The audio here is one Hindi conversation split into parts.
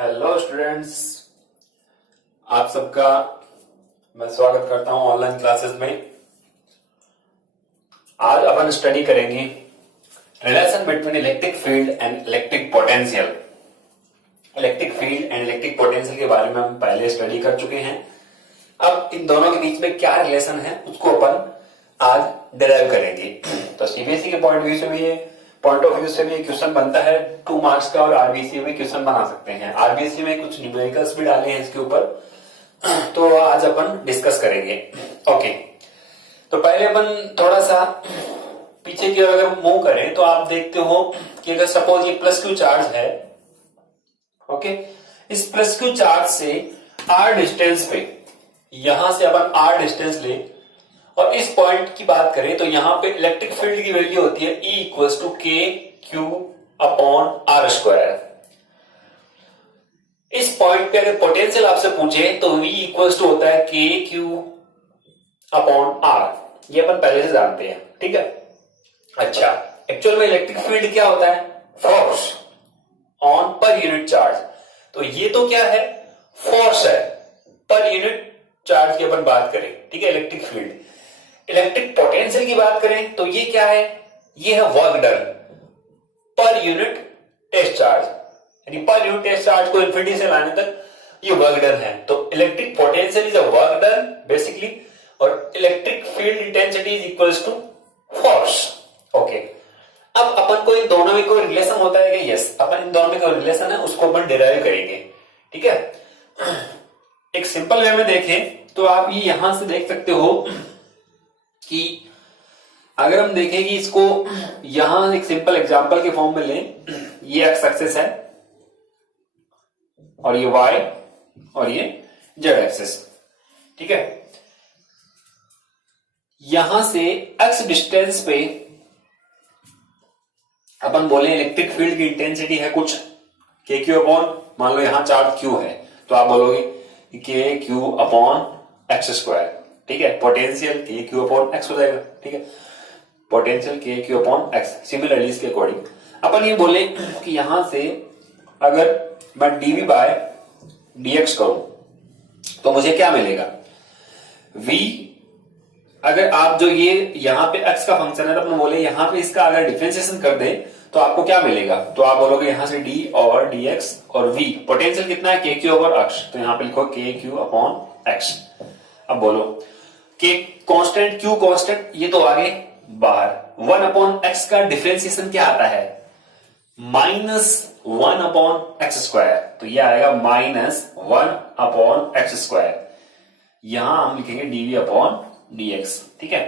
हेलो स्टूडेंट्स, आप सबका मैं स्वागत करता हूं ऑनलाइन क्लासेस में। आज अपन स्टडी करेंगे relation between electric field and electric potential. Electric field and electric potential के बारे में हम पहले स्टडी कर चुके हैं। अब इन दोनों के बीच में क्या रिलेशन है उसको अपन आज डिराइव करेंगे। तो सीबीएसई के पॉइंट ऑफ व्यू से भी क्वेश्चन बनता है 2 मार्क्स का, और आरबीसी में क्वेश्चन बना सकते हैं। आरबीसी में कुछ न्यूमेरिकल्स भी डाले हैं इसके ऊपर, तो आज अपन डिस्कस करेंगे। ओके, तो पहले अपन थोड़ा सा पीछे की ओर अगर मूव करें तो आप देखते हो कि अगर सपोज ये प्लस क्यू चार्ज है, ओके, इस प्लस क्यू चार्ज से आर डिस्टेंस पे, यहां से अपन आर डिस्टेंस ले और इस पॉइंट की बात करें तो यहां पे इलेक्ट्रिक फील्ड की वैल्यू होती है E इक्वल्स टू के क्यू अपॉन आर स्क्वायर। इस पॉइंट पे अगर पोटेंशियल आपसे पूछे तो V इक्वल्स टू होता है के क्यू अपॉन आर। ये अपन पहले से जानते हैं, ठीक है। अच्छा, एक्चुअल में इलेक्ट्रिक फील्ड क्या होता है? Force on per unit charge. तो ये तो क्या है? फोर्स है पर यूनिट चार्ज की अपन बात करें, ठीक है, इलेक्ट्रिक फील्ड। इलेक्ट्रिक पोटेंशियल की बात करें तो ये क्या है? ये है work done per unit test charge, यानी पर यूनिट टेस्ट चार्ज को इन्फिनिटी से लाने तक ये वर्क डन है। तो electric potential is a work done basically, और electric field intensity is equals to force. Okay, अब अपन को इन दोनों में कोई रिलेशन होता है कि यस, अपन इन दोनों में कोई रिलेशन है उसको अपन डिराइव करेंगे, ठीक है। एक सिंपल वे में देखें तो आप ये यहां से देख सकते हो कि अगर हम देखें कि इसको यहां एक सिंपल एग्जांपल के फॉर्म में लें, ये एक्स एक्सिस है और ये वाई और ये जेड एक्सिस, ठीक है। यहां से एक्स डिस्टेंस पे अपन बोले इलेक्ट्रिक फील्ड की इंटेंसिटी है कुछ के क्यू अपॉन, मान लो यहां चार्ज क्यू है तो आप बोलोगे के क्यू अपॉन एक्स स्क्वायर, ठीक है। पोटेंशियल के क्यू अपॉन एक्स हो जाएगा, ठीक है, पोटेंशियल के क्यू अपॉन एक्स। सिमिलरली इसके अकॉर्डिंग अपन ये बोले कि यहां से अगर मैं डीवी बाय डीएक्स करूं तो मुझे क्या मिलेगा? v, अगर आप जो ये यहां पे x का फंक्शन है तो अपन बोले यहां पे इसका अगर डिफरेंशिएशन कर दें तो आपको क्या मिलेगा? तो आप बोलोगे यहां से d और dx और v, पोटेंशियल कितना है? के क्यू ओवर x, तो यहां पे लिखो के क्यू अपॉन एक्स। अब बोलो के कांस्टेंट, क्यू कांस्टेंट, ये तो आगे बाहर 1 अपॉन एक्स का डिफरेंशिएशन क्या आता है? -1 अपॉन एक्स स्क्वायर, तो ये आएगा -1 अपॉन एक्स स्क्वायर। यहां हम लिखेंगे डीवी अपॉन डीएक्स, ठीक है।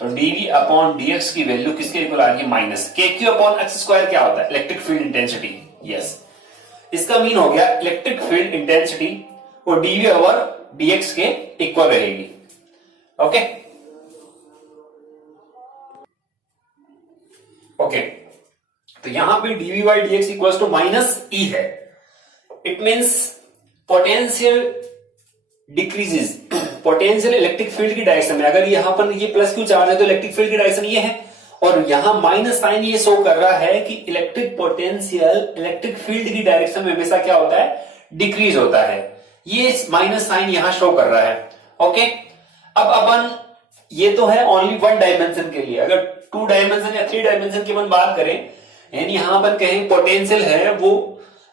तो डीवी अपॉन डीएक्स की वैल्यू किसके इक्वल आ रही है? माइनस के क्यू अपॉन एक्स स्क्वायर क्या होता है? Electric field intensity. यस, इसका मीन हो गया इलेक्ट्रिक फील्ड इंटेंसिटी वो डीवी ओवर डीएक्स के इक्वल रहेगी। ओके ओके, तो यहां पे D V by dx equals to minus E है। It means potential decreases, potential electric field की डायरेक्शन में। अगर यहां पर ये प्लस क्यू चार्ज है तो इलेक्ट्रिक फील्ड की डायरेक्शन ये है, और यहां माइनस साइन ये शो कर रहा है कि इलेक्ट्रिक पोटेंशियल इलेक्ट्रिक फील्ड की डायरेक्शन में हमेशा क्या होता है? डिक्रीज होता है। ये माइनस साइन यहां शो कर रहा है। ओके, अब अपन ये तो है ओनली 1 डायमेंशन के लिए। अगर 2 डायमेंशन या 3 डायमेंशन की अपन बात करें, यानी यहां अपन कहें पोटेंशियल है वो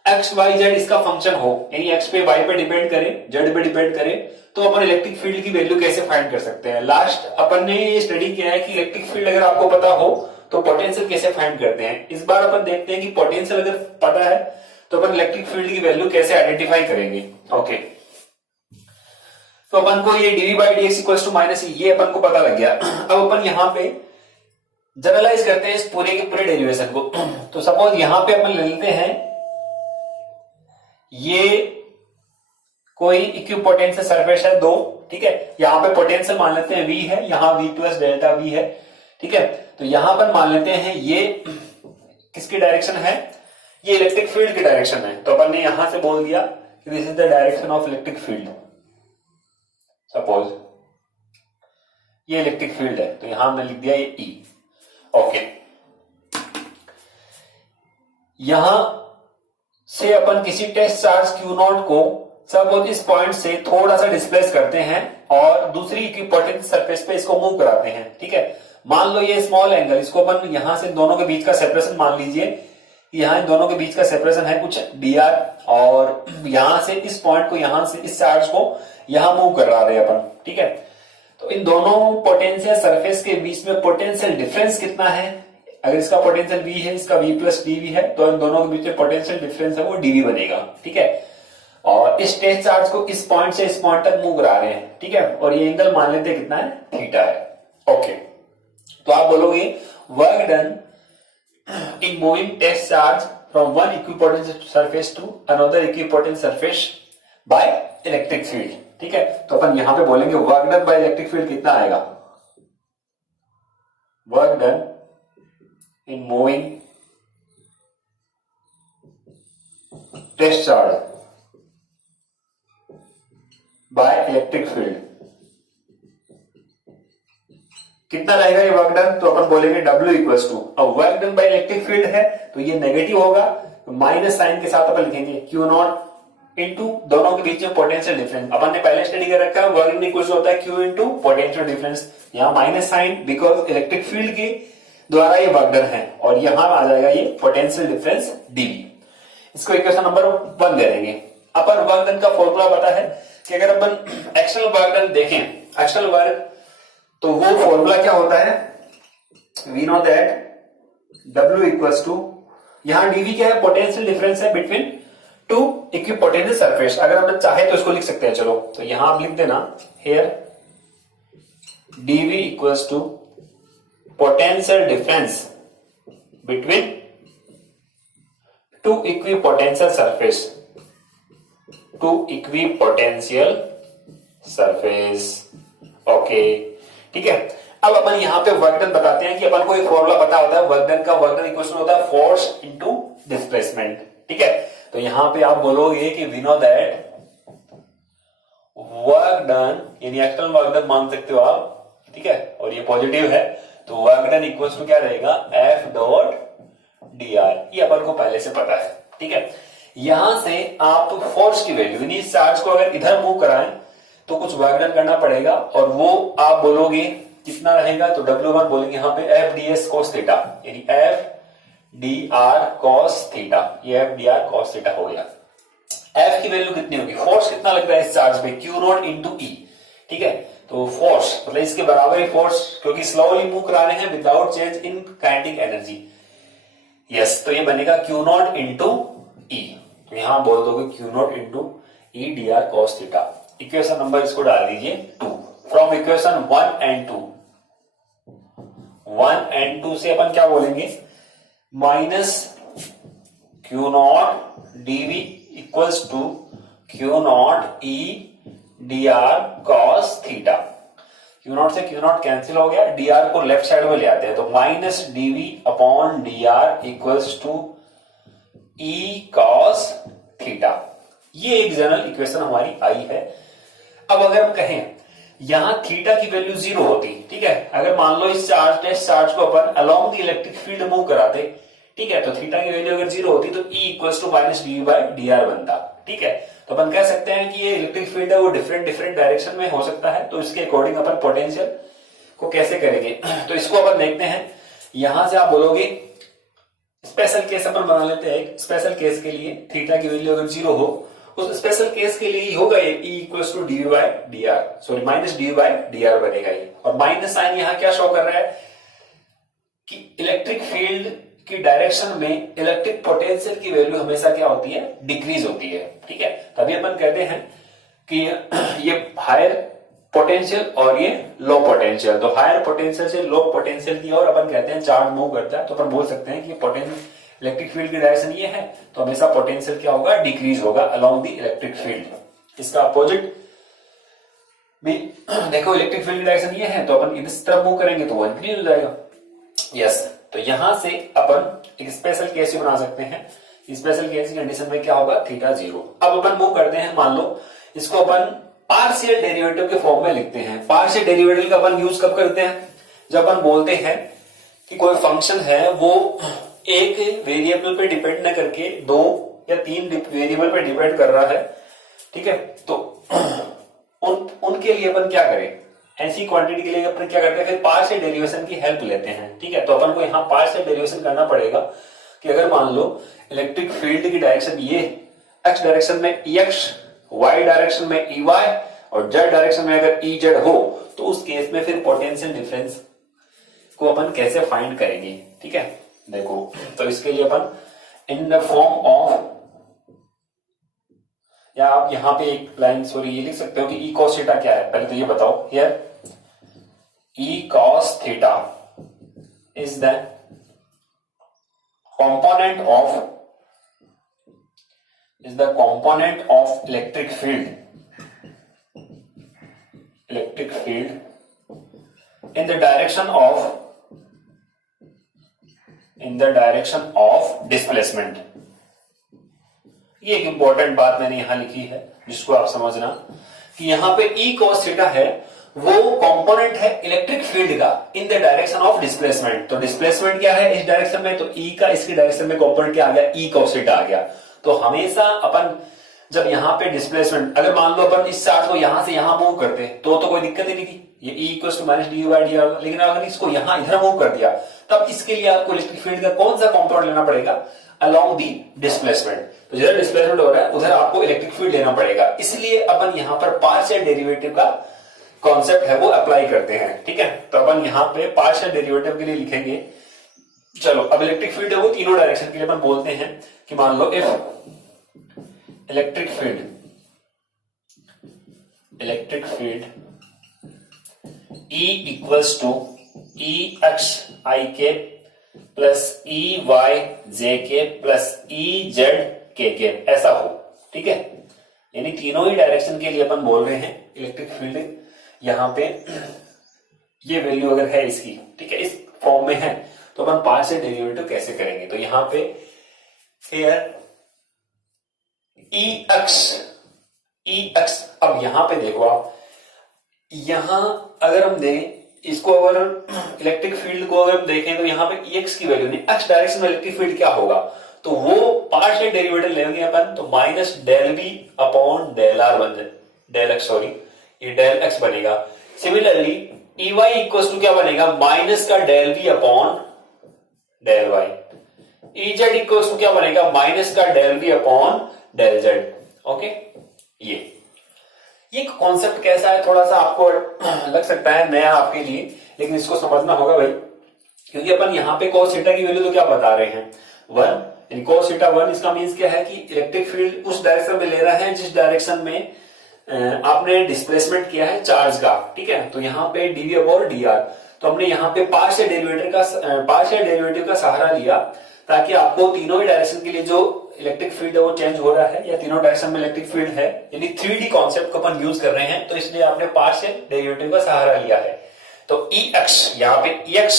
एक्स वाई जेड इसका फंक्शन हो, यानी एक्स पे वाई पे डिपेंड करे, जेड पे डिपेंड करे, तो अपन इलेक्ट्रिक फील्ड की वैल्यू कैसे फाइंड कर सकते हैं? लास्ट अपन ने ये स्टडी किया है कि इलेक्ट्रिक फील्ड अगर आपको पता हो तो पोटेंशियल कैसे फाइंड करते हैं। इस बार अपन देखते हैं कि पोटेंशियल अगर पता है तो अपन इलेक्ट्रिक फील्ड की वैल्यू कैसे आइडेंटिफाई करेंगे। ओके, तो अपन को ये DV by dx equals to minus, ये अपन को पता लग गया। अब अपन यहां पे जनरलाइज करते हैं इस पूरे के पूरे डेरिवेशन को। तो सपोज यहां पे अपन ले लेते हैं ये कोई इक्विपोटेंशियल सरफेस है 2, ठीक है। यहां पे पोटेंशियल मान लेते हैं V है, यहां V प्लस डेल्टा V है, ठीक है। तो यहां पर मान लेते हैं ये किसकी डायरेक्शन है? ये इलेक्ट्रिक फील्ड की डायरेक्शन है। तो अपन ने यहां से बोल दिया कि this is the direction of electric field. Suppose ये इलेक्ट्रिक फील्ड है तो यहां हमने लिख दिया ये E। ओके, यहां से अपन किसी टेस्ट चार्ज क्यू नॉट को सपोज इस पॉइंट से थोड़ा सा डिस्प्लेस करते हैं और दूसरी इक्विपोटेंट सरफेस पे इसको मूव कराते हैं, ठीक है। मान लो ये स्मॉल एंगल, इसको अपन यहां से दोनों के बीच का सेपरेशन मान लीजिए, यहां इन दोनों के बीच का सेपरेशन है कुछ dr, और यहां से इस पॉइंट को, यहां से इस चार्ज को यहां मूव करा रहे हैं अपन, ठीक है। तो इन दोनों पोटेंशियल सरफेस के बीच में पोटेंशियल डिफरेंस कितना है? अगर इसका पोटेंशियल v है, इसका v प्लस dv है, तो इन दोनों के बीच में पोटेंशियल डिफरेंस है वो dv बनेगा, ठीक है। और इस टेस्ट चार्ज को इस पॉइंट से इस पॉइंट तक मूव करा रहे हैं, ठीक है, और ये एंगल मान लेते हैं कितना है, थीटा है, ओके। तो आप बोलोगे work done in moving test charge from one equipotential surface to another equipotential surface by electric field, ठीक है। तो अपन यहां पे बोलेंगे work done by electric field कितना आएगा, work done in moving test charge by electric field कितना रहेगा ये वर्क डन? तो अपन बोलेंगे W इक्वल्स टू, अब work done by electric field है तो ये नेगेटिव होगा, तो माइनस साइन के साथ अपन लिखेंगे Q नॉट इंटू दोनों के बीच में पोटेंशियल डिफरेंस। अपन ने पहले स्टडी कर रखा है वर्क डन इक्वल्स होता है Q इंटू पोटेंशियल डिफरेंस, यहाँ minus sign because electric field के द्वारा ये वर्क डन है, और यहां आ जाएगा ये पोटेंशियल डिफरेंस dV। इसको इक्वेशन नंबर 1 दे देंगे। अपन वर्क डन का फॉर्मूला पता है कि अगर अपन एक्सटर्नल वर्क डन देखें, एक्सटर्नल वर्क, तो वो फॉर्मूला क्या होता है, we know that W equals to, यहां dV क्या है, पोटेंशियल डिफरेंस है बिटवीन टू इक्विपोटेंशियल सरफेस। अगर हम चाहे तो इसको लिख सकते हैं, चलो तो यहां आप लिख देना here dV equals to potential difference between two equipotential surface, two equipotential surface, okay, ठीक है। अब अपन यहां पे वर्क डन बताते हैं कि अपन को एक फॉर्मूला पता होता है वर्क डन का, वर्क डन इक्वेशन होता है फोर्स इनटू डिस्प्लेसमेंट, ठीक है। तो यहां पे आप बोलोगे कि we know that work done, यानी एक्सटर्नल वर्क डन मान सकते हो आप, ठीक है, और ये पॉजिटिव है, तो वर्क डन इक्वल्स टू क्या रहेगा, F डॉट dr, ये अपन को पहले से पता है, ठीक है। यहां से आप फोर्स की वैल्यू, यानी इस चार्ज को अगर इधर मूव कराएं तो कुछ वर्क डन करना पड़ेगा, और वो आप बोलोगे कितना रहेगा, तो W1 बोलेंगे यहां पे F ds cos थीटा, यानी F dr cos थीटा, ये F dr cos थीटा हो गया। F की वैल्यू कितनी होगी, फोर्स कितना लग रहा है इस चार्ज पे, Q नॉट इंटू E, ठीक है। तो फोर्स मतलब इसके बराबर ही फोर्स, क्योंकि स्लोली मूव करा रहे हैं without change in kinetic energy, yes, तो ये बनेगा Q नॉट इंटू E, तो यहां बोल दोगे Q not into E dr cos theta. Equation number इसको डाल दीजिए 2, फ्रॉम इक्वेशन 1 एंड 2, 1 एंड 2 से अपन क्या बोलेंगे, minus Q naught dV equals to Q naught E dr cos theta. Q naught से Q नॉट कैंसिल हो गया, dr को लेफ्ट साइड में ले आते हैं, तो minus dV upon dr equals to E cos theta. ये एक जनरल इक्वेशन हमारी आई है। अब अगर हम कहें यहां थीटा की वैल्यू 0 होती, ठीक है, अगर मान लो इस चार्ज, टेस्ट चार्ज को अपन along the electric field move कराते, ठीक है, तो थीटा की वैल्यू अगर 0 होती तो E equals to minus dV by dr बनता, ठीक है। तो अपन कह सकते हैं कि ये इलेक्ट्रिक फील्ड है वो डिफरेंट डायरेक्शन में हो सकता है, तो इसके अकॉर्डिंग अपन पोटेंशियल को कैसे करेंगे, तो इसको अपन देखते हैं। यहां से आप बोलोगे स्पेशल केस अपन बना लेते हैं, एक स्पेशल केस के लिए थीटा की वैल्यू अगर 0 हो, उस स्पेशल केस के लिए ही होगा ये E equals to dV by dr, sorry minus dV by dr बनेगा ये, और माइनस साइन यहां क्या शो कर रहा है कि इलेक्ट्रिक फील्ड की डायरेक्शन में इलेक्ट्रिक पोटेंशियल की वैल्यू हमेशा क्या होती है, डिक्रीज होती है, ठीक है। तभी अपन कहते हैं कि ये हायर पोटेंशियल और ये लो पोटेंशियल, तो हायर पोटेंशियल से लो पोटेंशियल की और अपन कहते हैं चार्ज मूव करता है, तो अपन बोल सकते हैं कि पोटेंशियल इलेक्ट्रिक फील्ड की डायरेक्शन ये है, तो हमेशा पोटेंशियल क्या होगा, डिक्रीज होगा अलोंग द इलेक्ट्रिक फील्ड। इसका अपोजिट भी देखो, इलेक्ट्रिक फील्ड की डायरेक्शन ये है, तो अपन इस तरफ मूव करेंगे तो वो इंक्रीज हो जाएगा, यस। तो यहां से अपन एक स्पेशल केस बना सकते हैं, स्पेशल केस की कंडीशन में क्या होगा, थीटा 0। अब अपन मूव करते हैं, मान लो इसको अपन पार्शियल डेरिवेटिव के फॉर्म में लिखते हैं। पार्शियल डेरिवेटिव का अपन यूज कब करते हैं, जब अपन बोलते हैं कि कोई फंक्शन है वो एक वेरिएबल पे डिपेंड न करके दो या 3 वेरिएबल पे डिपेंड कर रहा है, ठीक है, तो उनके लिए अपन क्या करें, ऐसी क्वांटिटी के लिए अपन क्या करते हैं, फिर पार्शियल डेरिवेशन की हेल्प लेते हैं, ठीक है। तो अपन को यहाँ पार्शियल डेरिवेशन करना पड़ेगा कि अगर मान लो इलेक्ट्रिक फील्ड की डायरेक्शन ये एक्स डायरेक्शन में EX, वाई डायरेक्शन में EY और जेड डायरेक्शन में अगर EZ हो, तो उस केस में फिर पोटेंशियल डिफरेंस को अपन कैसे फाइंड करेंगे, ठीक है। देखो, तो इसके लिए अपन इन द फॉर्म ऑफ, या आप यहां पे एक लाइन सॉरी ये लिख सकते हो कि ई कॉस थीटा क्या है। पहले तो ये बताओ, here E cos theta is the component of electric field in the direction of displacement। ये एक इंपॉर्टेंट बात मैंने यहां लिखी है जिसको आप समझना कि यहां पे ई कॉस थीटा है, वो कंपोनेंट है इलेक्ट्रिक फील्ड का in the direction of displacement. तो डिस्प्लेसमेंट क्या है इस डायरेक्शन में, तो ई का इसकी डायरेक्शन में कंपोनेंट क्या आ गया, ई कॉस थीटा आ गया। तो हमेशा अपन जब यहां पे डिस्प्लेसमेंट, अगर मान लो अपन इस चार्ज को यहां से यहां मूव करते तो कोई दिक्कत ही नहीं थी, ये E equals to minus D by D R. लेकिन अगर इसको यहां इधर मूव कर दिया, तब इसके लिए आपको इलेक्ट्रिक फील्ड का कौन सा कंपोनेंट लेना पड़ेगा, अलोंग दी डिस्प्लेसमेंट। तो जिधर डिस्प्लेसमेंट हो रहा है उधर आपको इलेक्ट्रिक फील्ड लेना पड़ेगा, इसलिए अपन यहां पर पार्शियल डेरिवेटिव का कॉन्सेप्ट है वो अप्लाई करते हैं, ठीक है। तो अपन यहां पे पार्शियल डेरिवेटिव के लिए लिखेंगे, चलो अब इलेक्ट्रिक फील्ड है वो तीनों डायरेक्शन के लिए अपन बोलते हैं कि मान लो if electric field E equals to EX I के प्लस EY J के प्लस EZ K के ऐसा हो, ठीक है। यानी तीनों ही डायरेक्शन के लिए अपन बोल रहे हैं इलेक्ट्रिक फील्ड यहां पे ये वैल्यू अगर है इसकी, ठीक है, इस फॉर्म में है, तो अपन पार्शियल डेरिवेटिव कैसे करेंगे। तो यहां पे हियर EX, अब यहां पे देखो आप, यहां अगर हम दें इसको, अगर इलेक्ट्रिक फील्ड को अगर हम देखें तो यहां पे EX की वैल्यू नहीं, एक्स डायरेक्शन में इलेक्ट्रिक फील्ड क्या होगा, तो वो पार्शियल डेरिवेटिव लेंगे अपन, तो minus del B upon del R बन जाए, डेल एक्स सॉरी ये डेल एक्स बनेगा। सिमिलरली EY इक्वल टू क्या बनेगा, माइनस का del B upon del Y. EZ equal to क्या बनेगा, माइनस का del B upon del Z. Okay, ये कॉन्सेप्ट कैसा है, थोड़ा सा आपको लग सकता है नया आपके लिए, लेकिन इसको समझना होगा भाई, क्योंकि अपन यहाँ पे cos थीटा की वैल्यू तो क्या बता रहे हैं, 1, यानी cos थीटा 1, इसका मीन्स क्या है कि इलेक्ट्रिक फील्ड उस डायरेक्शन में ले रहा है जिस डायरेक्शन में आपने डिस्प्लेसमेंट किया है चार्ज का, ठीक है। तो यहाँ पे डीवी अपॉन डी आर, तो हमने यहाँ पे पार्शियल डेरिवेटिव का सहारा लिया ताकि आपको तीनों ही डायरेक्शन के लिए जो इलेक्ट्रिक फील्ड है वो चेंज हो रहा है, या तीनों डायरेक्शन में इलेक्ट्रिक फील्ड है, यानी 3D कॉन्सेप्ट को अपन यूज कर रहे हैं, तो इसलिए आपने पार्शियल डेरिवेटिव का सहारा लिया है। तो EX यहाँ पे EX,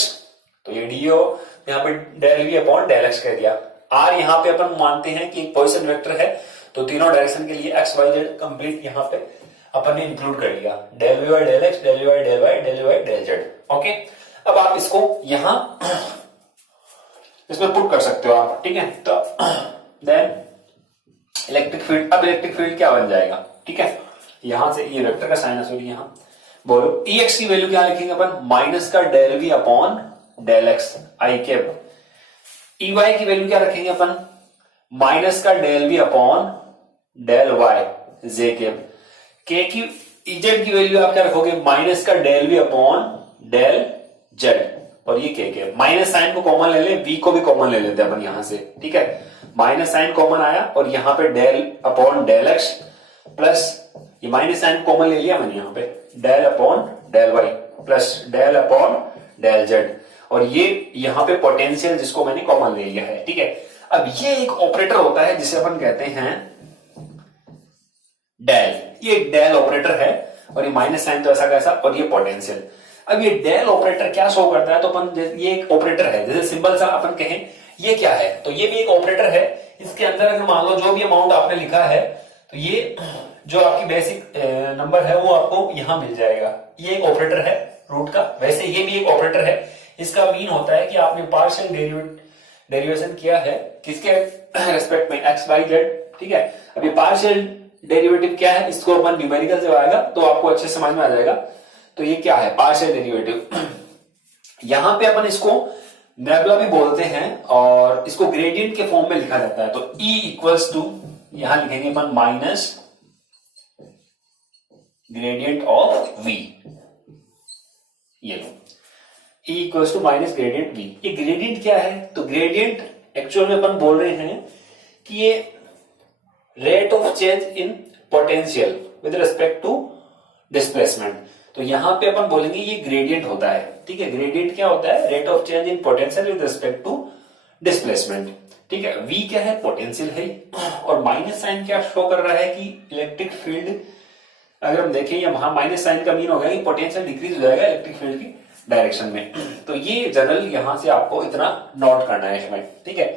तो ये डीओ यहाँ पे del V upon del X कह दिया। R यहाँ पे अपन मानते हैं कि एक पोजीशन वेक्टर है, तो तीनों डायरेक्शन के लिए एक्स वाई जेड कंप्लीट यहाँ पे अपन ने इंक्लूड कर लिया, del V Y del X, del V Y del Y, del V Y del Z. Okay, अब आप इसको यहां इसमें पुट कर सकते हो आप, ठीक है। तो देन इलेक्ट्रिक फील्ड, अब इलेक्ट्रिक फील्ड क्या बन जाएगा, ठीक है, यहां से ये वेक्टर का साइन है, सॉरी यहां बोलो EX की वैल्यू क्या लिखेंगे अपन, माइनस का del V upon del X I cap. EY की वैल्यू क्या रखेंगे अपन, माइनस का del V upon del Y J cap. के की EZ की वैल्यू आप क्या रखोगे, माइनस का del V upon del Z, और ये के माइनस साइन को कॉमन ले ले, वी को भी कॉमन ले लेते हैं अपन यहां से, ठीक है। माइनस साइन कॉमन आया और यहाँ पे del upon del X plus ये माइनस साइन कॉमन ले लिया मैंने यहाँ पे, del upon del Y plus del upon del Z, और ये यहाँ पे पोटेंशियल जिसको मैंने कॉमन ले लिया है, ठीक है। अब ये एक ऑपरेटर होता है जिसे अपन कहते हैं डेल, ये डेल ऑपरेटर है, और ये माइनस साइन तो ऐसा कैसा, और ये पोटेंशियल। अब ये डेल ऑपरेटर क्या शो करता है, तो अपन ये एक ऑपरेटर है, जैसे सिंपल सा अपन कहें ये क्या है, तो ये भी एक ऑपरेटर है, इसके अंदर अगर मान लो जो भी अमाउंट आपने लिखा है, तो ये जो आपकी बेसिक नंबर है वो आपको यहां मिल जाएगा, ये एक ऑपरेटर है रूट का। वैसे ये भी एक ऑपरेटर है, इसका मीन होता है कि आपने पार्शियल डेरिवेशन किया है किसके रेस्पेक्ट में, एक्स वाई जेड, ठीक है। अभी पार्शियल डेरिवेटिव क्या है, इसको अपन न्यूमेरिकल जब आएगा तो आपको अच्छे समझ में आ जाएगा। तो ये क्या है पार्शियल डेरिवेटिव। यहां पे अपन इसको नेबुला भी बोलते हैं और इसको ग्रेडियंट के फॉर्म में लिखा जाता है। तो E इक्वल्स टू, यहां लिखेंगे अपन माइनस ग्रेडियंट ऑफ V, ये लो E equals to minus gradient V। ये ग्रेडियंट क्या है, तो ग्रेडियंट एक्चुअल में अपन बोल रहे हैं कि ये rate of change in potential with respect to displacement. तो यहां पे अपन बोलेंगे ये ग्रेडियंट होता है, ठीक है। ग्रेडियंट क्या होता है, rate of change in potential with respect to displacement, ठीक है। V क्या है, पोटेंशियल है, और माइनस साइन क्या शो कर रहा है कि इलेक्ट्रिक फील्ड, अगर हम देखें यहां माइनस साइन का मीन होगा कि पोटेंशियल डिक्रीज हो जाएगा इलेक्ट्रिक फील्ड की डायरेक्शन में। तो ये जनरल यहां से आपको इतना नोट करना है इसमें, ठीक है।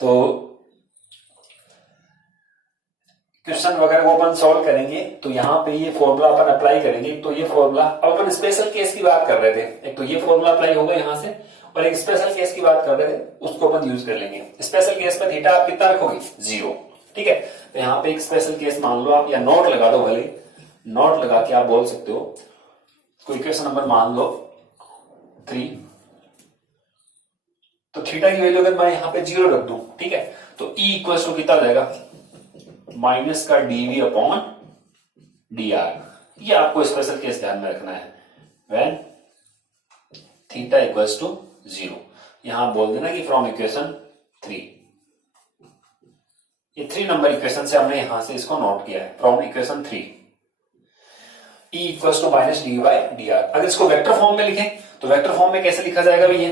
तो क्वेश्चन वगैरह को अपन सॉल्व करेंगे तो यहाँ पे ये फॉर्मूला अपन अप्लाई करेंगे। तो ये फॉर्मूला, अब अपन स्पेशल केस की बात कर रहे थे, एक तो ये फॉर्मूला अप्लाई होगा यहाँ से, और एक स्पेशल केस की बात कर रहे थे उसको अपन यूज कर लेंगे। स्पेशल केस में थीटा आप कितना रखोगे, 0, ठीक है। तो यहाँ पे एक स्पेशल केस मान लो आप, या नोट लगा दो, भले नोट लगा के आप बोल सकते हो। कोई क्वेश्चन नंबर मान लो 3, तो थीटा की वैल्यू अगर मैं यहाँ पे 0 रख दूं, ठीक है, तो E इक्वल टू कितना जाएगा, माइनस का dv अपॉन dr। ये आपको स्पेशल केस ध्यान में रखना है, व्हेन थीटा इक्वल्स टू 0। यहां बोल देना कि फ्रॉम इक्वेशन 3, ये 3 नंबर इक्वेशन से हमने यहां से इसको नोट किया है, from equation 3 E equals to minus D by D R. अगर इसको वेक्टर फॉर्म में लिखें तो वेक्टर फॉर्म में कैसे लिखा जाएगा भैया,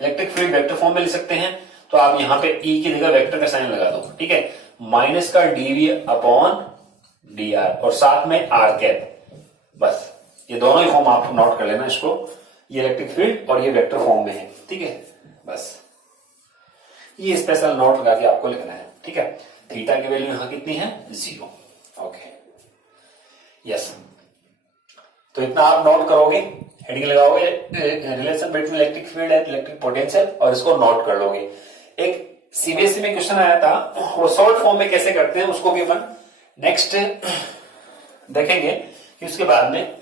इलेक्ट्रिक फील्ड वेक्टर फॉर्म में लिख सकते हैं। तो आप यहाँ पे E की जगह वेक्टर का साइन लगा दो, ठीक है, माइनस का dv अपॉन dr और साथ में r कैप, बस ये दोनों ही फॉर्म आप नोट कर लेना इसको। ये इलेक्ट्रिक फील्ड और ये वेक्टर फॉर्म में है, ठीक है, बस ये स्पेशल नोट लगा के आपको लिखना है, ठीक है। थीटा की वैल्यू यहां कितनी है, 0, ओके, यस। तो इतना आप नोट करोगे, हेडिंग लगाओगे relation between electric field and electric potential, और इसको नोट कर लोगे। एक सीबीएसई में क्वेश्चन आया था, वो शॉर्ट फॉर्म में कैसे करते हैं उसको भी अपन नेक्स्ट देखेंगे कि उसके बाद में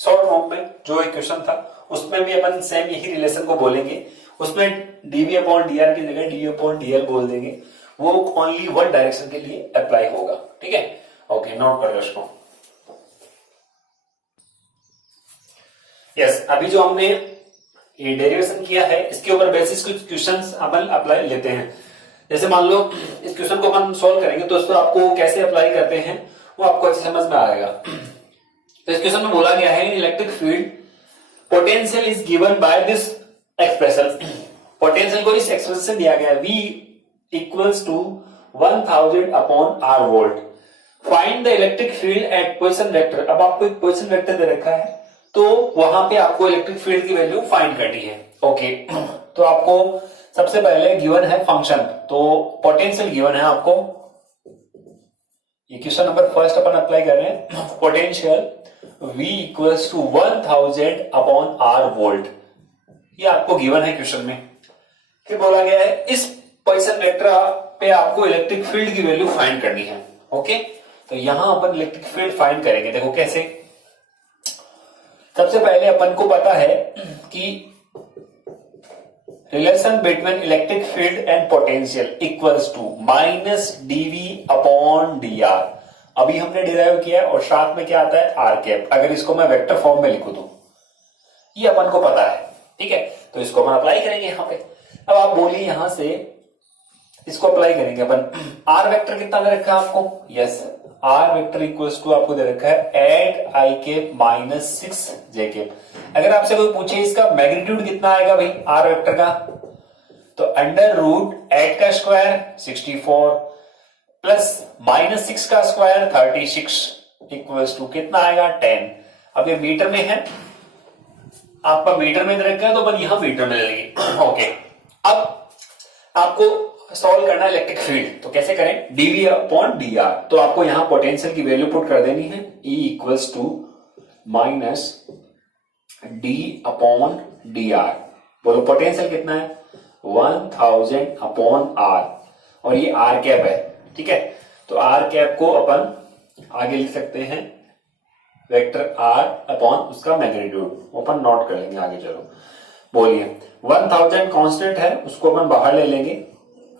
शॉर्ट फॉर्म में जो एक क्वेश्चन था उसमें भी अपन सेम यही रिलेशन को बोलेंगे। उसमें डीवी अपॉन डीआर की जगह डीवी अपॉन डीएल बोल देंगे, वो ओनली वन डायरेक्शन के लिए अप्लाई होगा, ठीक है, ओके, नोट कर लो इसको। यस, अभी जो हमने ये डेरिवेशन किया है इसके ऊपर बेसिस कुछ क्वेश्चंस अपन अप्लाई लेते हैं। जैसे मान लो इस क्वेश्चन को अपन सॉल्व करेंगे तो इसको आपको कैसे अप्लाई करते हैं वो आपको अच्छी समझ में आएगा। तो इस क्वेश्चन में बोला गया है electric field potential is given by this expression. Potential को इस एक्सप्रेशन से दिया गया है, V equals to 1000 upon R volt. Find the electric field at position vector. अब आपको एक पोजीशन वेक्टर दे रखा है तो वहां पे आपको इलेक्ट्रिक फील्ड की वैल्यू फाइंड करनी है, ओके। तो आपको सबसे पहले गिवन है फंक्शन, तो पोटेंशियल गिवन है आपको। ये क्वेश्चन नंबर फर्स्ट अपन अप्लाई कर रहे हैं, potential V equals to 1000 upon R volt, ये आपको गिवन है क्वेश्चन में। फिर बोला गया है इस पोजीशन वेक्टर पे आपको इलेक्ट्रिक फील्ड की वैल्यू फाइंड करनी है, ओके। तो यहां अपन इलेक्ट्रिक फील्ड फाइंड करेंगे, देखो कैसे। सबसे पहले अपन को पता है कि relation between electric field and potential equals to minus DV upon D R. अभी हमने डिराइव किया और साथ में क्या आता है, आर कैप। अगर इसको मैं वेक्टर फॉर्म में लिखूं तो ये अपन को पता है, ठीक है। तो इसको अपन अप्लाई करेंगे यहाँ पे। अब आप बोलिए यहां से इसको अप्लाई करेंगे अपन। आर वेक्टर कितना दे रखा है आपको, yes, R vector equals to आपको दे रखा है eight I cap minus 6 J cap. अगर आपसे कोई पूछे इसका मैग्नीट्यूड कितना आएगा भाई आर वेक्टर का, तो अंडर रूट 8 का स्क्वायर 64 प्लस माइनस 6 का स्क्वायर 36 इक्वल्स टू कितना आएगा 10। अब ये मीटर में है, आपका मीटर में दे रखा है तो अपन यहां मीटर में ले लेंगे, ओके। अब आपको सॉल्व करना है इलेक्ट्रिक फील्ड, तो कैसे करें, डीवी अपॉन डी आर। तो आपको यहां पोटेंशियल की वैल्यू पुट कर देनी है, E equals to minus D upon D R. बोलो पोटेंशियल कितना है 1000 अपॉन आर, और ये आर कैप है, ठीक है। तो आर कैप को अपन आगे लिख सकते हैं वेक्टर आर अपॉन उसका मैग्नीट्यूड, अपन नोट कर लेंगे आगे। चलो बोलिए, 1000 कांस्टेंट है, उसको अपन बाहर ले लेंगे,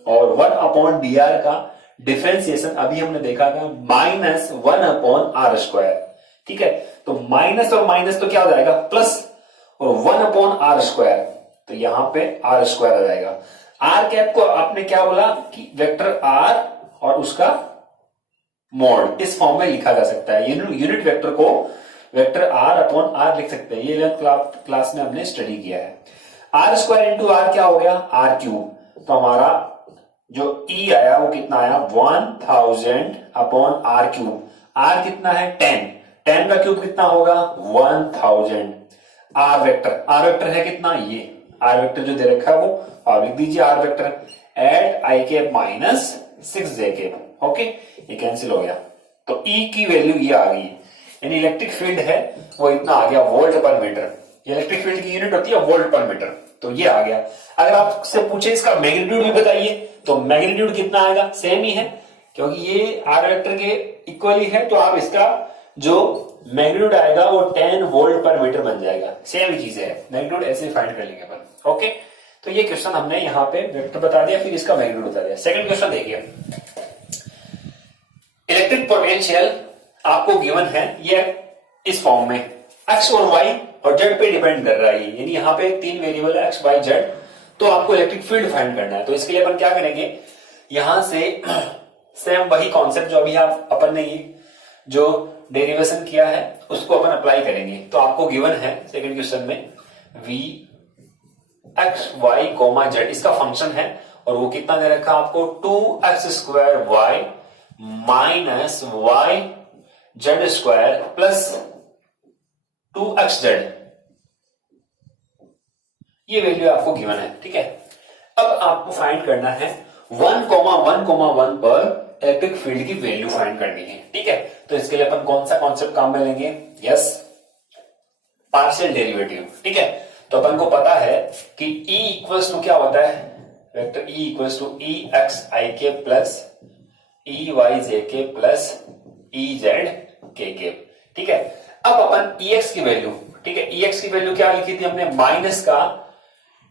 और 1 अपॉन डी आर का डिफरेंशिएशन अभी हमने देखा था -1 अपॉन आर स्क्वायर, ठीक है। तो माइनस और माइनस तो क्या हो जाएगा प्लस, और 1 अपॉन आर स्क्वायर, तो यहां पे आर स्क्वायर आ जाएगा। आर कैप को आपने क्या बोला कि वेक्टर आर और उसका मोड, इस फॉर्म में लिखा जा सकता है। यूनिट वेक्टर को वेक्टर आर अपॉन आर लिख सकते हैं, ये 11th क्लास में हमने स्टडी किया है। आर स्क्वायर इंटू आर क्या हो गया, आर क्यूब। तो हमारा जो ई आया वो कितना आया, 1000 अपॉन आर क्यूब। आर कितना है 10, 10 का क्यूब कितना होगा 1000। आर वेक्टर है कितना, ये आर वेक्टर जो दे रखा है वो आप लिख दीजिए, R vector eight I cap minus 6j cap. Okay, ये कैंसिल हो गया, तो ई की वैल्यू ये आ गई, यानी इलेक्ट्रिक फील्ड है वो इतना आ गया वोल्ट पर मीटर। इलेक्ट्रिक फील्ड की यूनिट होती है वोल्ट पर मीटर, तो ये आ गया। अगर आपसे पूछे इसका मैग्नीट्यूड भी बताइए, तो मैग्नीट्यूड कितना आएगा, सेम ही है, क्योंकि ये आर वेक्टर के इक्वली है, तो आप इसका जो मैग्नीट्यूड आएगा वो 10 वोल्ट पर मीटर बन जाएगा, सेम ही चीज है। मैग्नीट्यूड ऐसे फाइंड कर लेंगे अपन। ओके, तो ये क्वेश्चन हमने यहाँ पे वेक्टर बता दिया, फिर इसका मैग्नीट्यूड बता दिया। सेकंड क्वेश्चन देखिए, इलेक्ट्रिक पोटेंशियल आपको गिवन है, ये इस फॉर्म में एक्स और वाई और जेड पे डिपेंड कर रहा है, यानी यहाँ पे 3 वेरिएबल है एक्स वाई जेड, तो आपको इलेक्ट्रिक फील्ड फाइंड करना है। तो इसके लिए अपन क्या करेंगे, यहां से सेम वही कॉन्सेप्ट जो अभी आप अपन ने ये जो डेरिवेशन किया है उसको अपन अप्लाई करेंगे। तो आपको गिवन है सेकंड क्वेश्चन में V X Y comma Z, इसका फंक्शन है, और वो कितना दे रखा आपको 2x² Y minus Y Z square plus 2x Z, ये वैल्यू आपको गिवन है, ठीक है। अब आपको फाइंड करना है 1,1,1 पर इलेक्ट्रिक फील्ड की वैल्यू फाइंड करनी है, ठीक है। तो इसके लिए अपन कौन सा कॉन्सेप्ट काम में लेंगे, यस, पार्शियल डेरिवेटिव, ठीक है। तो अपन को पता है कि E इक्वल्स टू क्या होता है, vector E equals to E X I के प्लस ई वाई जे के प्लस ई जेड के के, ठीक है। अब अपन EX की वैल्यू, ठीक है, EX की वैल्यू क्या लिखी थी हमने, माइनस का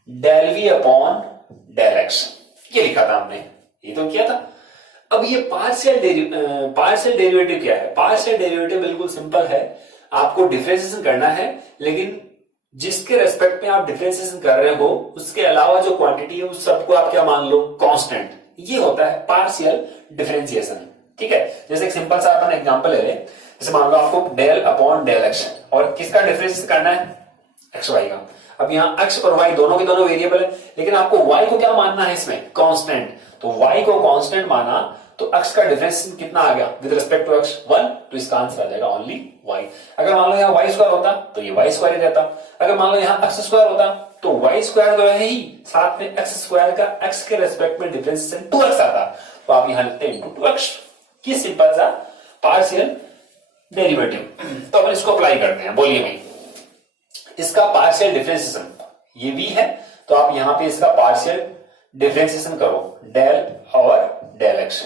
del V upon del X, ये लिखा था हमने, ये तो किया था। अब ये पार्शियल डेरिवेटिव क्या है, पार्शियल डेरिवेटिव बिल्कुल सिंपल है, आपको डिफरेंशिएशन करना है, लेकिन जिसके रेस्पेक्ट में आप डिफरेंशिएशन कर रहे हो उसके अलावा जो क्वांटिटी है उस सबको आप क्या मान लो, कांस्टेंट। ये होता है पार्शियल डिफरेंशिएशन, ठीक है। जैसे एक सिंपल सा अपन एग्जांपल ले लें, जैसे मान लो आपको डेल अपॉन डेल एक्स, और किसका डिफरेंशिएशन करना है, एक्स वाई का। अब यहाँ एक्स और वाई दोनों के दोनों वेरिएबल है, लेकिन आपको वाई को क्या मानना है इसमें, कांस्टेंट। तो y को कांस्टेंट माना तो x का डिफरेंस कितना आ गया विद रिस्पेक्ट टू x 1, तो इसका आंसर आ जाएगा ओनली y। अगर मान लो यहाँ y स्क्वायर होता तो ये y स्क्वायर ही रहता, अगर मान लो यहाँ x स्क्वायर होता तो y स्क्वायर तो है ही, साथ में x स्क्वायर का x के रेस्पेक्ट में डिफरेंशिएशन 2x आता, तो आप यहाँ लिखते हैं 2x की सिंपल सा पार्शियल डेरिवेटिव। तो अपन इसको अप्लाई करते हैं, बोलिए भाई, इसका पार्शियल डिफरेंशिएशन ये v है, तो आप यहाँ पे इसका पार्शियल डिफरेंशिएशन करो, डेल और डेल एक्स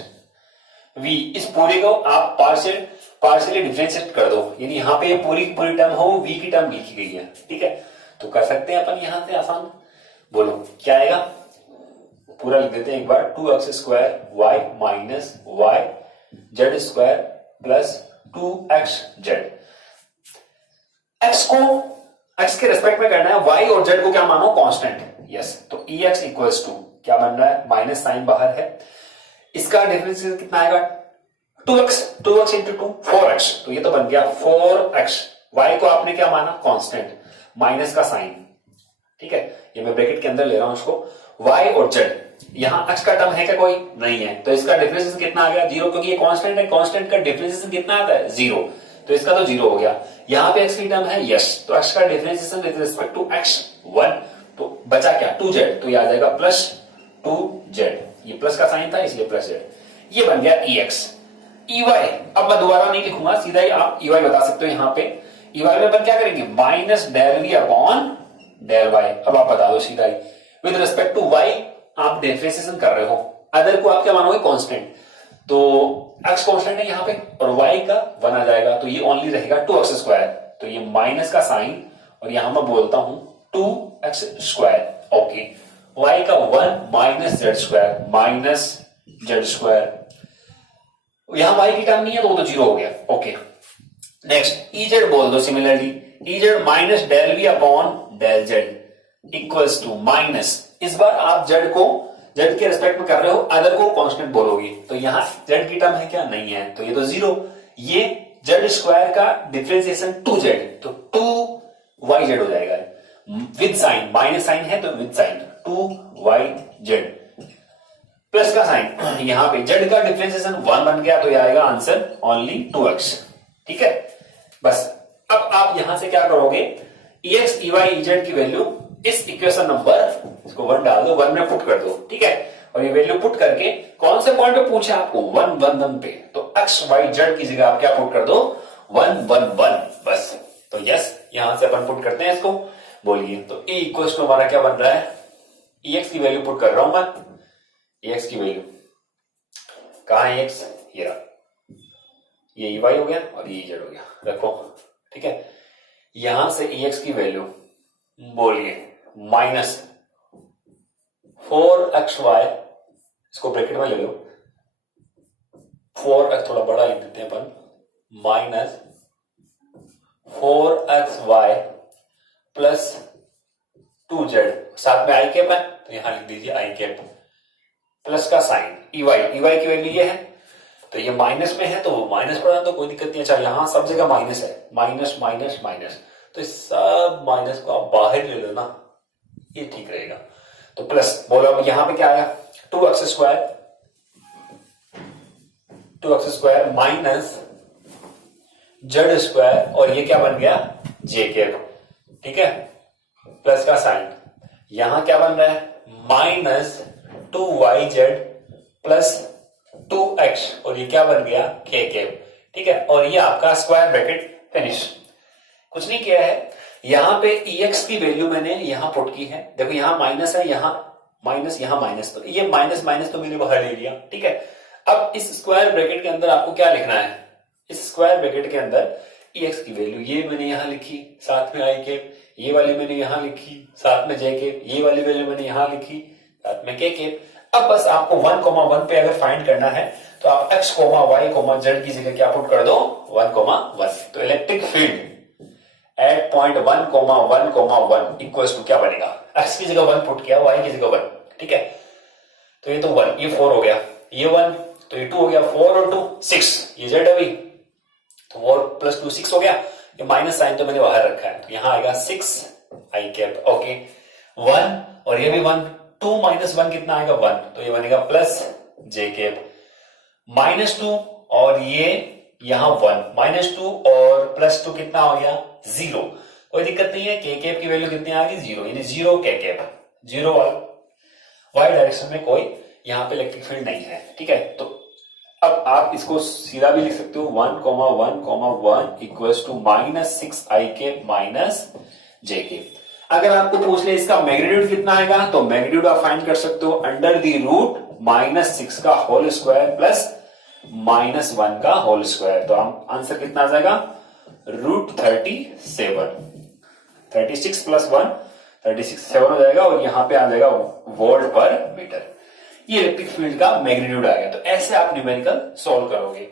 v, इस पूरे को आप पार्शियली डिफरेंशिएट कर दो, यानी यहाँ पे पूरी टर्म हो v की टर्म लिखी गई है, ठीक है। तो कर सकते हैं अपन यहां से आसान, बोलो क्या आएगा, पूरा लिख देते हैं एक बार, 2x² y minus Y Z square plus 2x Z. x को x के रेस्पेक्ट में करना है, y और z को क्या मानो, कांस्टेंट, यस। तो ex इक्वल्स टू क्या बन रहा है, माइनस साइन बाहर है, इसका डिफरेंस कितना आएगा 2x इंटू 2 4x, तो ये तो बन गया 4x। y को आपने क्या माना, कांस्टेंट, माइनस का साइन, ठीक है, ये मैं ब्रैकेट के अंदर ले रहा हूं उसको। y और z, यहां x का टर्म है क्या, कोई नहीं है, तो इसका डिफरेंशिएशन कितना आ गया 0, क्योंकि ये कांस्टेंट है, कांस्टेंट का डिफरेंशिएशन कितना आता है 0, तो इसका तो 0 हो गया। यहां पे x की टर्म है, यस, तो x का differentiation with respect to x 1, तो बचा क्या 2z, तो ये आ जाएगा प्लस 2z, ये प्लस का साइन था इसलिए प्लस z, ये बन गया ex। ey अब मैं दोबारा नहीं लिखूंगा, सीधा ही आप ey बता सकते हो। यहाँ पे ey में अपन क्या करेंगे, minus del V upon del y। अब आप बता दो सीधा ही, विद रिस्पेक्ट टू वाई आप डिफरेंशिएशन कर रहे हो, अदर को आप क्या मानोगे कांस्टेंट, तो x कांस्टेंट है यहाँ पे और y का 1 आ जाएगा, तो ये ओनली रहेगा 2x², तो ये माइनस का साइन और यहां मैं बोलता हूं 2x², ओके। y का 1 माइनस z², यहां y की टर्म नहीं है तो वो तो 0 हो गया, ओके। नेक्स्ट Ez बोल दो, similarly Ez minus del v upon del z equals to minus, इस बार आप z को z के रिस्पेक्ट में कर रहे हो, अदर को कांस्टेंट बोलोगे, तो यहां z की टर्म है क्या, नहीं है, तो ये तो 0, ये z² का डिफरेंशिएशन 2z, तो 2yz हो जाएगा विद साइन, माइनस साइन है तो विद साइन 2yz प्लस का साइन, यहां पे z का डिफरेंशिएशन 1 बन गया, तो ये आएगा आंसर ओनली 2x, ठीक है। बस अब आप यहां से क्या करोगे, ex ey ez की वैल्यू इस इक्वेशन नंबर इसको 1 डाल दो, 1 में पुट कर दो, ठीक है, और ये वैल्यू पुट करके कौन से पॉइंट पे पूछा आपको, 1 1 1 पे, तो x y z की जगह आप क्या पुट कर दो, 1 1 1, बस। तो यस, यहां से अपन पुट करते हैं इसको, बोलिए, तो e इक्वल टू हमारा क्या बन रहा है, ex की वैल्यू पुट कर रहा हूं मैं, ex की वैल्यू कहां है, x ये रहा, ये y हो गया और ये z हो गया, रखो, ठीक है। यहां से ex की वैल्यू बोलिए माइनस 4xy, इसको ब्रैकेट में ले लो, 4x थोड़ा बड़ा लिख देते हैं अपन, माइनस 4xy प्लस 2z, साथ में i कैप है तो यहां लिख दीजिए i कैप, प्लस का साइन ey की वैल्यू ये है, तो ये माइनस में है तो वो माइनस पड़ा तो कोई दिक्कत नहीं है, अच्छा यहां सब जगह माइनस है, माइनस माइनस माइनस, तो इस सब माइनस को आप बाहर ले लो ना, ये ठीक रहेगा, तो प्लस बोलो, अब यहां पे क्या आया, 2x² माइनस z² और ये क्या बन गया, j कैप, ठीक है, प्लस का साइन, यहां क्या बन रहा है, माइनस 2yz प्लस 2x और ये क्या बन गया, k कैप, ठीक है, और ये आपका स्क्वायर ब्रैकेट फिनिश, कुछ नहीं किया है। यहां पे ex की वैल्यू मैंने यहां पुट की है, देखो यहां माइनस है, यहां माइनस, यहां माइनस, तो ये माइनस माइनस तो मैंने बाहर ले लिया, ठीक है। अब इस स्क्वायर ब्रैकेट के अंदर आपको क्या लिखना है, इस स्क्वायर ब्रैकेट के अंदर ex की वैल्यू ये मैंने यहां लिखी, साथ में i कैप, ये वाली मैंने यहां लिखी, साथ में j कैप, ये वाली वैल्यू मैंने यहां लिखी, साथ में k कैप। अब बस आपको 1,1 पे अगर फाइंड करना है तो आप x, y, z की जगह क्या पुट कर दो, 1,1, तो electric field at point 1,1,1 equals to क्या बनेगा, x की जगह 1 पुट किया, y की जगह 1, ठीक है, तो ये तो 1, ये 4 हो गया, ये 1 तो ये 2 हो गया, 4 और 2 6, ये z अभी, तो 4 प्लस 2 6 हो गया, ये माइनस साइन तो मैंने बाहर रखा है, तो यहां आएगा 6 i कैप, ओके, 1 और ये भी 1, 2 माइनस 1 कितना आएगा, 1, तो ये बनेगा प्लस j कैप, माइनस 2 और ये यहां 1, माइनस 2 और प्लस 2 कितना हो गया, 0, कोई दिक्कत नहीं है, k कैप की वैल्यू कितनी आ गई, 0, यानी 0 k कैप, 0 y डायरेक्शन में कोई यहां पे इलेक्ट्रिक फील्ड नहीं है, ठीक है। तो अब आप इसको सीधा भी लिख सकते हो, 1,1,1 equals to minus 6 i cap minus j cap. अगर आपको पूछ ले इसका मैग्नीट्यूड कितना आएगा, तो मैग्नीट्यूड आप फाइंड कर सकते हो अंडर द रूट -6 का होल स्क्वायर प्लस -1 का होल स्क्वायर, तो हम आंसर कितना आ जाएगा, √37, 36 प्लस 1 36 7 हो जाएगा, और यहां पे आ जाएगा वोल्ट पर मीटर, ये इलेक्ट्रिक फील्ड का मैग्नीट्यूड आ गया। तो ऐसे आप न्यूमेरिकल सॉल्व करोगे,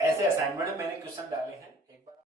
ऐसे असाइनमेंट में मैंने क्वेश्चन डाले हैं।